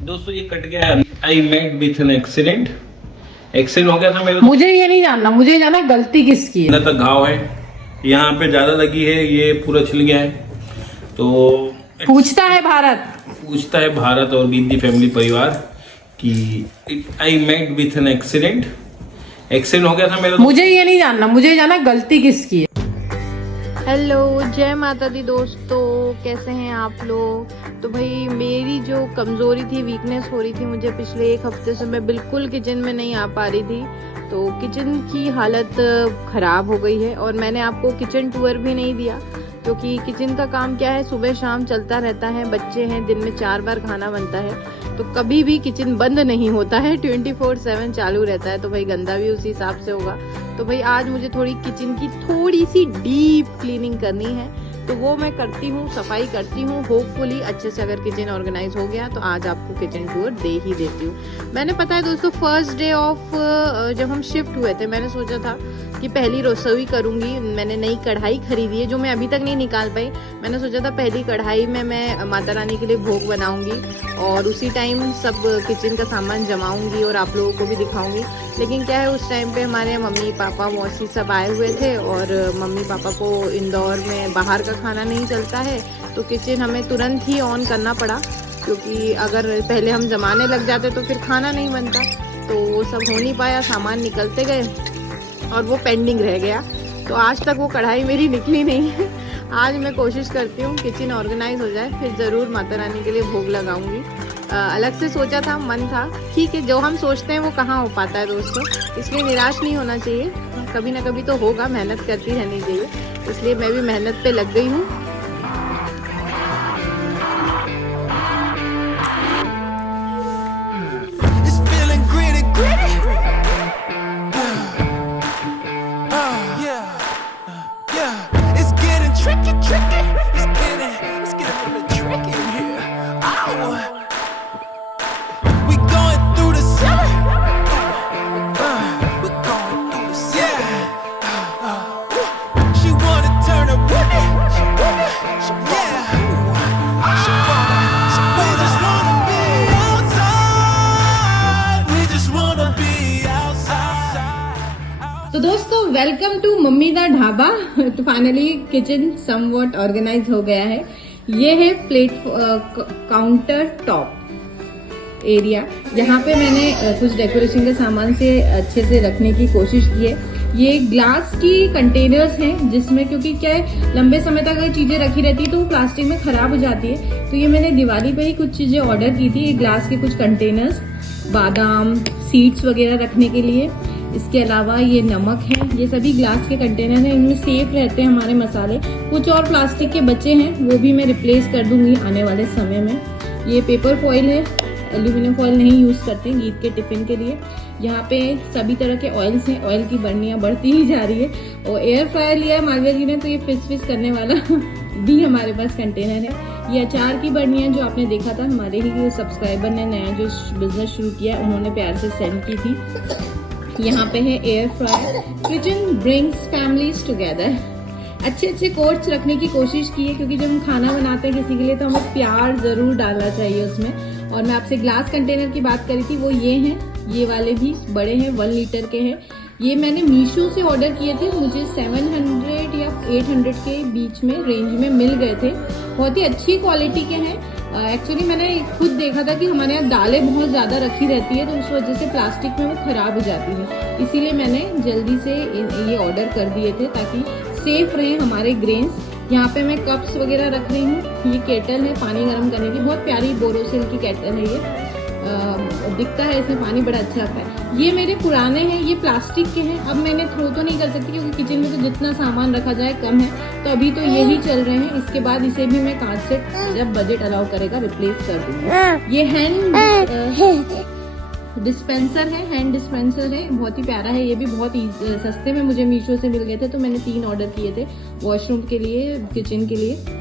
दोस्तों ये कट गया है। I met with an accident हो गया था मेरे। मुझे ये नहीं जानना, मुझे जानना है गलती किसकी है। अंदर तक घाव है, यहाँ पे ज्यादा लगी है, ये पूरा छिल गया है। तो पूछता है भारत और गिद्दी फैमिली परिवार कि I met with an accident हो गया था मेरे। मुझे ये नहीं जानना, मुझे जानना है गलती किसकी है। हेलो, जय माता दी दोस्तों, कैसे हैं आप लोग। तो भाई मेरी जो कमज़ोरी थी, वीकनेस हो रही थी मुझे पिछले एक हफ्ते से, मैं बिल्कुल किचन में नहीं आ पा रही थी। तो किचन की हालत ख़राब हो गई है और मैंने आपको किचन टूर भी नहीं दिया क्योंकि किचन का काम क्या है, सुबह शाम चलता रहता है, बच्चे हैं, दिन में 4 बार खाना बनता है, तो कभी भी किचन बंद नहीं होता है, 24/7 चालू रहता है। तो भाई गंदा भी उसी हिसाब से होगा। तो भाई आज मुझे थोड़ी किचन की थोड़ी सी डीप क्लीनिंग करनी है, तो वो मैं करती हूँ, सफाई करती हूँ। होपफुली अच्छे से अगर किचन ऑर्गेनाइज हो गया तो आज आपको किचन टूर दे ही देती हूँ। मैंने पता है दोस्तों, फर्स्ट डे ऑफ जब हम शिफ्ट हुए थे, मैंने सोचा था कि पहली रसोई करूँगी। मैंने नई कढ़ाई खरीदी है जो मैं अभी तक नहीं निकाल पाई। मैंने सोचा था पहली कढ़ाई में मैं माता रानी के लिए भोग बनाऊँगी और उसी टाइम सब किचन का सामान जमाऊँगी और आप लोगों को भी दिखाऊँगी। लेकिन क्या है, उस टाइम पे हमारे मम्मी पापा मौसी सब आए हुए थे और मम्मी पापा को इंदौर में बाहर का खाना नहीं चलता है, तो किचन हमें तुरंत ही ऑन करना पड़ा क्योंकि अगर पहले हम जमाने लग जाते तो फिर खाना नहीं बनता। तो वो सब हो नहीं पाया, सामान निकलते गए और वो पेंडिंग रह गया। तो आज तक वो कढ़ाई मेरी निकली नहीं है। आज मैं कोशिश करती हूँ किचन ऑर्गेनाइज हो जाए, फिर ज़रूर माता रानी के लिए भोग लगाऊंगी। अलग से सोचा था, मन था, ठीक है, जो हम सोचते हैं वो कहाँ हो पाता है दोस्तों, इसलिए निराश नहीं होना चाहिए, कभी ना कभी तो होगा, मेहनत करती रहनी चाहिए। इसलिए मैं भी मेहनत पे लग गई हूँ। तो दोस्तों वेलकम टू मम्मी दा ढाबा। तो फाइनली किचन समवॉट ऑर्गेनाइज हो गया है। ये है प्लेट काउंटर टॉप एरिया, जहाँ पे मैंने कुछ डेकोरेशन के सामान से अच्छे से रखने की कोशिश की है। ये ग्लास की कंटेनर्स हैं जिसमें, क्योंकि क्या है, लंबे समय तक अगर चीजें रखी रहती है तो वो प्लास्टिक में खराब हो जाती है। तो ये मैंने दिवाली पे ही कुछ चीजें ऑर्डर की थी। ये ग्लास के कुछ कंटेनर्स, बादाम, सीड्स वगैरह रखने के लिए। इसके अलावा ये नमक है, ये सभी ग्लास के कंटेनर हैं, इनमें सेफ रहते हैं हमारे मसाले। कुछ और प्लास्टिक के बचे हैं, वो भी मैं रिप्लेस कर दूंगी आने वाले समय में। ये पेपर फॉइल है, एल्यूमिनियम फॉइल नहीं यूज़ करते गीत के टिफिन के लिए। यहाँ पे सभी तरह के ऑयल्स हैं, ऑयल की बर्नियाँ बढ़ती ही जा रही है। और एयर फ्रायर लिया है मालविया जी ने, तो ये फिस करने वाला भी हमारे पास कंटेनर है। ये अचार की बर्नियाँ जो आपने देखा था, हमारे ही सब्सक्राइबर ने नया जो बिजनेस शुरू किया, उन्होंने प्यार से सेंड की थी। यहाँ पे है air fryer. Kitchen brings families together. अच्छे कोट्स रखने की कोशिश की है क्योंकि जब हम खाना बनाते हैं किसी के लिए तो हमें प्यार जरूर डालना चाहिए उसमें। और मैं आपसे ग्लास कंटेनर की बात करी थी, वो ये हैं, ये वाले भी बड़े हैं, 1 लीटर के हैं। ये मैंने मीशो से ऑर्डर किए थे, मुझे 700 या 800 के बीच में रेंज में मिल गए थे। बहुत ही अच्छी क्वालिटी के हैं। एक्चुअली मैंने खुद देखा था कि हमारे यहाँ दालें बहुत ज़्यादा रखी रहती है, तो उस वजह से प्लास्टिक में वो ख़राब हो जाती है। इसीलिए मैंने जल्दी से ये ऑर्डर कर दिए थे ताकि सेफ रहे हमारे ग्रेन्स। यहाँ पे मैं कप्स वगैरह रख रही हूँ। ये केटल है पानी गर्म करने की, बहुत प्यारी बोरोसिल की केटल है ये। दिखता है इसमें पानी बड़ा अच्छा आता है। ये मेरे पुराने हैं, ये प्लास्टिक के हैं। अब मैंने थ्रो तो नहीं कर सकती क्योंकि किचन में तो जितना सामान रखा जाए कम है, तो अभी तो यही चल रहे हैं। इसके बाद इसे भी मैं कांच से, जब बजट अलाउ करेगा, रिप्लेस कर दूंगी। ये हैंड डिस्पेंसर है, हैंड डिस्पेंसर है, बहुत ही प्यारा है। ये भी बहुत सस्ते में मुझे मीशो से मिल गए थे, तो मैंने 3 ऑर्डर किए थे, वॉशरूम के लिए, किचन के लिए।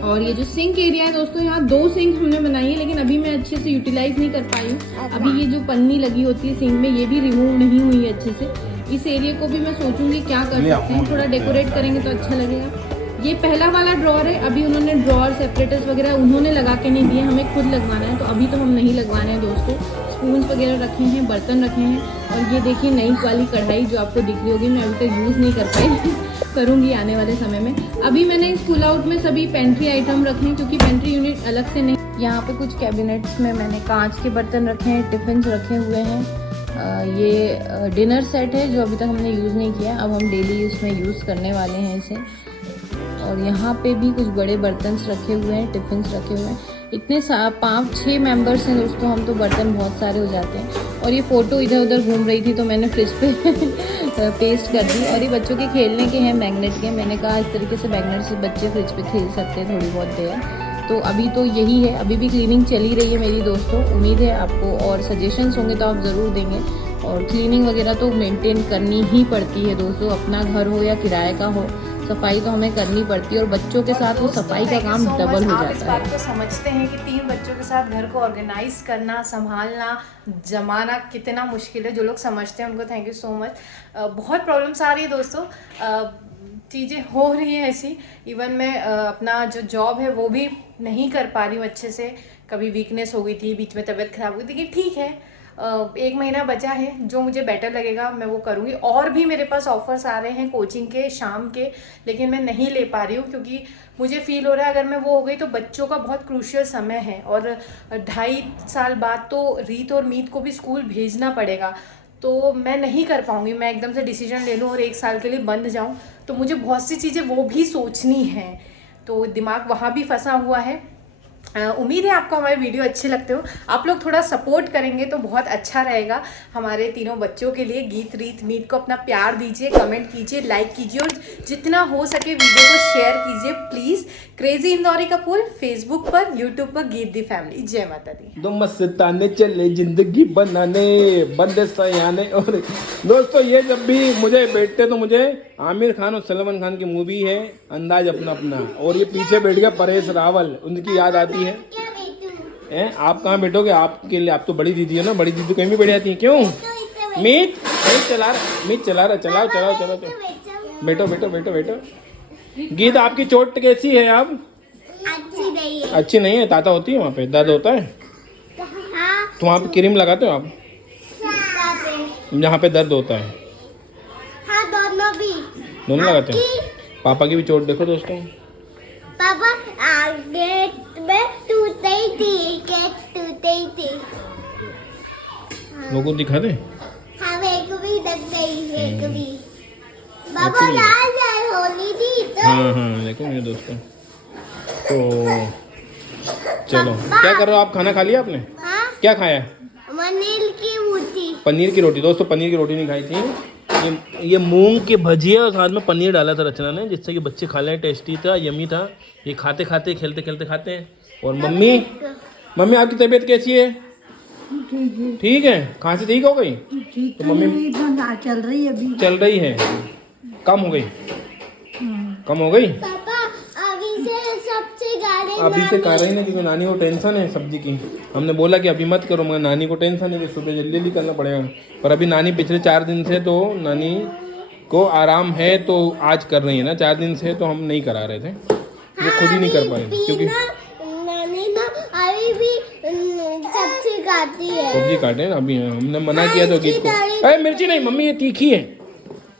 और ये जो सिंक एरिया है दोस्तों, यहाँ 2 सिंक हमने बनाई है, लेकिन अभी मैं अच्छे से यूटिलाइज नहीं कर पाई हूँ। अभी ये जो पन्नी लगी होती है सिंक में, ये भी रिमूव नहीं हुई है अच्छे से। इस एरिया को भी मैं सोचूंगी क्या कर सकते हैं, थोड़ा डेकोरेट करेंगे तो अच्छा लगेगा। ये पहला वाला ड्रॉर है, अभी उन्होंने ड्रॉर सेपरेटर्स वगैरह उन्होंने लगा के नहीं दिए, हमें खुद लगवाना है, तो अभी तो हम नहीं लगवाने हैं दोस्तों। स्पून वगैरह रखे हैं, बर्तन रखे हैं, और ये देखिए नई वाली कढ़ाई जो आपको दिख रही होगी, मैं अभी तक यूज़ नहीं कर पाई करूँगी आने वाले समय में। अभी मैंने इस पुल आउट में सभी पेंट्री आइटम रखे हैं, क्योंकि पेंट्री यूनिट अलग से नहीं। यहाँ पे कुछ कैबिनेट्स में मैंने कांच के बर्तन रखे हैं, टिफ़िन रखे हुए हैं। ये डिनर सेट है जो अभी तक हमने यूज़ नहीं किया, अब हम डेली उसमें यूज़ करने वाले हैं इसे। और यहाँ पे भी कुछ बड़े बर्तन रखे हुए हैं, टिफ़िन रखे हुए हैं। इतने 5-6 मेंबर्स हैं दोस्तों हम, तो बर्तन बहुत सारे हो जाते हैं। और ये फ़ोटो इधर उधर घूम रही थी तो मैंने फ्रिज पे पेस्ट कर दी। और ये बच्चों के खेलने के हैं मैग्नेट के, मैंने कहा इस तरीके से मैग्नेट से बच्चे फ्रिज पे खेल सकते हैं थोड़ी बहुत देर। तो अभी तो यही है, अभी भी क्लीनिंग चली रही है मेरी दोस्तों। उम्मीद है आपको और सजेशंस होंगे तो आप ज़रूर देंगे। और क्लीनिंग वगैरह तो मेंटेन करनी ही पड़ती है दोस्तों, अपना घर हो या किराए का हो, सफाई तो हमें करनी पड़ती है। और बच्चों के साथ वो सफाई का काम डबल हो आप इस जाता है। बात को समझते हैं कि 3 बच्चों के साथ घर को ऑर्गेनाइज करना, संभालना, जमाना कितना मुश्किल है। जो लोग समझते हैं उनको थैंक यू सो मच। बहुत प्रॉब्लम्स आ रही है दोस्तों, चीज़ें हो रही हैं ऐसी। इवन मैं अपना जो जॉब है वो भी नहीं कर पा रही हूँ अच्छे से। कभी वीकनेस हो गई थी, बीच में तबीयत खराब हुई थी, लेकिन ठीक है, 1 महीना बचा है, जो मुझे बेटर लगेगा मैं वो करूँगी। और भी मेरे पास ऑफर्स आ रहे हैं कोचिंग के, शाम के, लेकिन मैं नहीं ले पा रही हूँ क्योंकि मुझे फील हो रहा है अगर मैं वो हो गई तो बच्चों का बहुत क्रूशियल समय है। और 2.5 साल बाद तो रीत और मीत को भी स्कूल भेजना पड़ेगा, तो मैं नहीं कर पाऊँगी। मैं एकदम से डिसीजन ले लूँ और 1 साल के लिए बंद जाऊँ, तो मुझे बहुत सी चीज़ें वो भी सोचनी हैं, तो दिमाग वहाँ भी फंसा हुआ है। उम्मीद है आपको हमारे वीडियो अच्छे लगते हो। आप लोग थोड़ा सपोर्ट करेंगे तो बहुत अच्छा रहेगा हमारे तीनों बच्चों के लिए। गीत, रीत, मीत को अपना प्यार दीजिए, कमेंट कीजिए, लाइक कीजिए, और जितना हो सके वीडियो को शेयर कीजिए प्लीज़। क्रेजी इंदौरी का पुल फेसबुक पर, यूट्यूब पर गीत दी फैमिली। जय माता दी। दो मस्ताने चले जिंदगी बनाने, बंदे सयाने। और दोस्तों ये जब भी मुझे बैठते तो मुझे आमिर खान और सलमान खान की मूवी है अंदाज अपना अपना, और ये पीछे बैठ गया परेश रावल, उनकी याद आती है। आप कहाँ बैठोगे? आपके लिए, आप तो बड़ी दीदी है ना, बड़ी दीदी कहीं भी बैठ जाती है। क्यों? मीत चला रहा, चलाओ चलाओ चलो, बैठो बैठो बैठो बैठो। गीत आपकी चोट कैसी है? आप अच्छी नहीं है। ताता होती है वहाँ पे, दर्द होता है तो वहाँ पे क्रीम लगाते हो आप जहाँ पे दर्द होता है? हाँ, दोनों लगाते हैं। पापा की भी चोट देखो दोस्तों, पापा आगे में टूटे ही थी। लोगों को दिखा दे। हाँ, मेरे को भी लग गई, मेरे को भी। पापा लाल होली थी तो। हाँ देखो मेरे दोस्तों। तो चलो, क्या कर रहे हो आप? खाना खा लिया आपने? हाँ, क्या खाया? पनीर की रोटी। दोस्तों पनीर की रोटी नहीं खाई थी, ये मूंग के भजिया और साथ में पनीर डाला था रचना ने, जिससे कि बच्चे खा लें। टेस्टी था, यमी था। ये खाते खाते खेलते खेलते खाते हैं। और मम्मी आपकी तबीयत कैसी है? ठीक है। खांसी ठीक हो गई? तो मम्मी चल रही है अभी, चल रही है, कम हो गई? कम हो गई? पापा अभी से खा रही ना, क्योंकि नानी को टेंशन है सब्जी की। हमने बोला कि अभी मत करो, मगर नानी को टेंशन है कि सुबह जल्दी जल्दी करना पड़ेगा। पर अभी नानी पिछले 4 दिन से, तो नानी को आराम है तो आज कर रही है ना। 4 दिन से तो हम नहीं करा रहे थे, वो खुद ही नहीं कर पा रहे क्योंकि नानी ना अभी भी सब्जी काटती है। सब्जी काटे ना। अभी हमने मना किया तो गीत को, अरे मिर्ची नहीं मम्मी, ये तीखी है।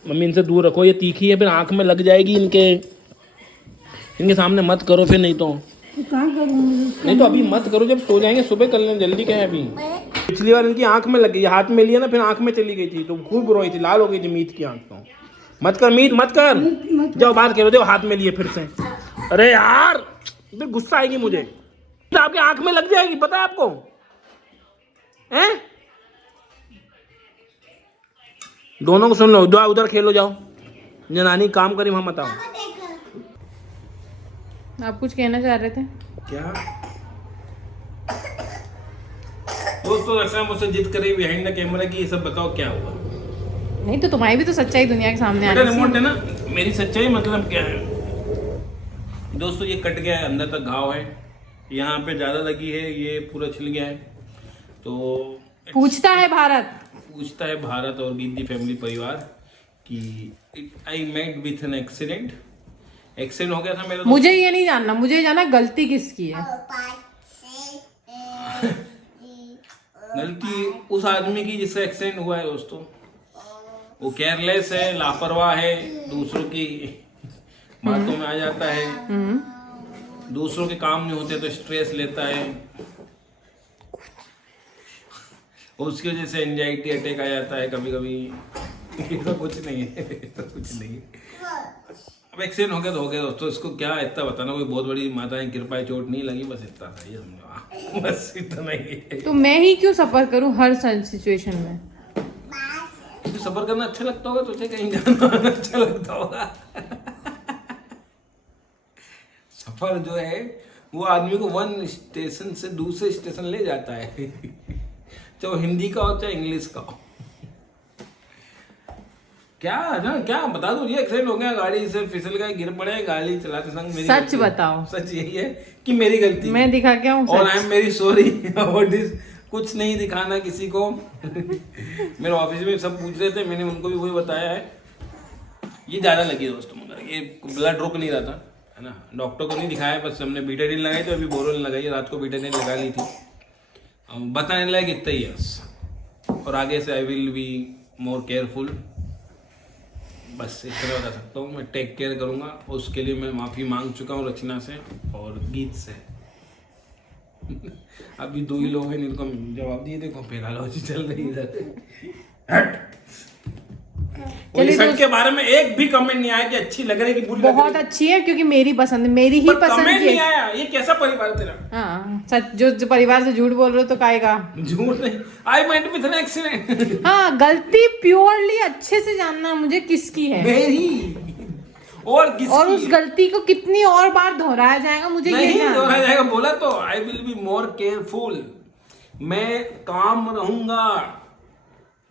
मम्मी इनसे दूर रखो, ये तीखी है, फिर आँख में लग जाएगी। इनके सामने मत करो फिर, नहीं तो नहीं तो अभी मत करो, जब सो जाएंगे सुबह कर लें, जल्दी क्या है अभी। पिछली बार इनकी आंख में लग गई, हाथ में लिया ना, फिर आंख में चली गई थी तो खूब रोई थी, लाल हो गई थी मीत की आंख। तो मत कर मीत, मत कर, जाओ बात करो। देखो हाथ में लिए फिर से। अरे यार फिर गुस्सा आएगी मुझे, आपके आंख में लग जाएगी, पता है आपको? हैं? दोनों को सुन लो, जाओ उधर खेलो, जाओ। नानी काम करी वहां मत आओ। आप कुछ कहना चाह रहे थे? क्या दोस्तों, रक्षा मुझसे जिद करी बिहाइंड द कैमरा की ये सब बताओ क्या हुआ। नहीं तो तुम्हारी भी तो सच्चाई दुनिया के सामने आ बेटा रही रिमोट है ना, मेरी सच्चाई मतलब क्या है दोस्तों? ये कट गया है, अंदर तक घाव है, यहाँ पे ज्यादा लगी है, ये पूरा छिल गया है। तो पूछता है भारत और गीत दी फैमिली परिवार कि I met with an accident हो गया था मेरा। मुझे ये नहीं जानना, मुझे जानना गलती किसकी है। गलती उस आदमी की जिससे एक्सीडेंट हुआ है दोस्तों। वो केयरलेस है, लापरवाह है, दूसरों की बातों में आ जाता है, दूसरों के काम नहीं होते तो स्ट्रेस लेता है, उसकी वजह से एंजाइटी अटैक आ जाता है कभी कभी। ये तो कुछ नहीं है, तो कुछ नहीं है। अब एक्सीडेंट हो गया तो हो गया दोस्तों, इसको क्या इतना बताना, कोई बहुत बड़ी माता की कृपा है, चोट नहीं लगी, बस इतना था, ये समझो, बस इतना ही है। तो मैं ही क्यों सफर करूं हर सिचुएशन में? तुझे सफर करना अच्छा लगता होगा, तुझे कहीं जाना अच्छा लगता होगा। सफर जो है वो आदमी को वन स्टेशन से दूसरे स्टेशन ले जाता है, चाहे वो हिंदी का हो चाहे इंग्लिश का हो। क्या ना क्या बता दो, ये एक्सीडेंट हो गया, गाड़ी से फिसल गए, गिर पड़े, गाड़ी चलाते संग मेरी सच गलती है। बताओ। सच यही है कि मेरी गलती मैं दिखा क्या हूँ और सच? I am very sorry about this. कुछ नहीं दिखाना किसी को। मेरे ऑफिस में सब पूछ रहे थे, मैंने उनको भी वही बताया है। ये ज्यादा लगी दोस्तों, मगर ये ब्लड रुक नहीं रहा था, है ना। डॉक्टर को नहीं दिखाया, बस हमने बीटाडीन लगाई तो अभी बोरोलिन लगाई, रात को बीटाडीन लगा ली थी। बताने लायक इतना ही है बस, और आगे से I will be more careful, बस इतना बता सकता हूँ। मैं टेक केयर करूँगा, उसके लिए मैं माफ़ी मांग चुका हूँ रचना से और गीत से। अभी 2 ही लोग हैं जिनको जवाब दिए, देखो पेरालॉजी चल रही है इधर। चलिए सच के बारे में एक भी कमेंट नहीं आया कि अच्छी लग रही है कि बुरी लग बहुत रही है। अच्छी है क्योंकि मेरी पसंद, मेरी ही पर पसंद कमेंट की नहीं है। आया, ये कैसा परिवार तेरा? हाँ सच, जो परिवार से झूठ बोल रहे हो तो काएगा। झूठ नहीं, I might with an accident. हाँ, गलती प्योरली अच्छे से जानना मुझे किसकी है मेरी और किसकी? और उस गलती को कितनी और बार दोहराया जाएगा मुझे ये नहीं जानना है। दोहराया जाएगा, बोला तो I will be more careful, मैं काम रहूंगा,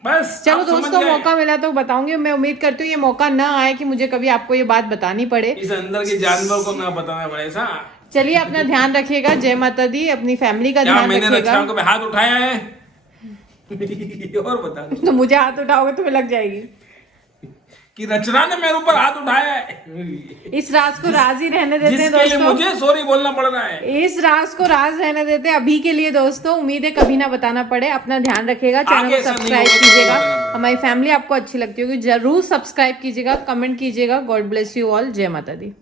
बस। चलो आप समझ दोस्तों, गए। मौका मिला तो बताऊंगी। मैं उम्मीद करती हूँ ये मौका ना आए कि मुझे कभी आपको ये बात बतानी पड़े। इस अंदर के जानवर को ना बताना पड़े ऐसा। चलिए अपना ध्यान रखिएगा, जय माता दी, अपनी फैमिली का क्या ध्यान मैंने रखिएगा। रचना को पे हाथ उठाया है? और बता दो तो मुझे हाथ उठाओगे तो मैं लग जाएगी। कि रचना ने मेरे ऊपर हाथ उठाया है, इस राज को राज ही रहने देते हैं जिसके लिए दोस्तों। मुझे सॉरी बोलना पड़ रहा है। इस राज को राज रहने देते हैं अभी के लिए दोस्तों। उम्मीद है कभी ना बताना पड़े। अपना ध्यान रखिएगा, चैनल आगे को ऐसा नहीं सब्सक्राइब होगा तो कीजिएगा। बताना पड़ेगा। हमारी फैमिली आपको अच्छी लगती होगी, जरूर सब्सक्राइब कीजिएगा, कमेंट कीजिएगा। God bless you all. जय माता दी।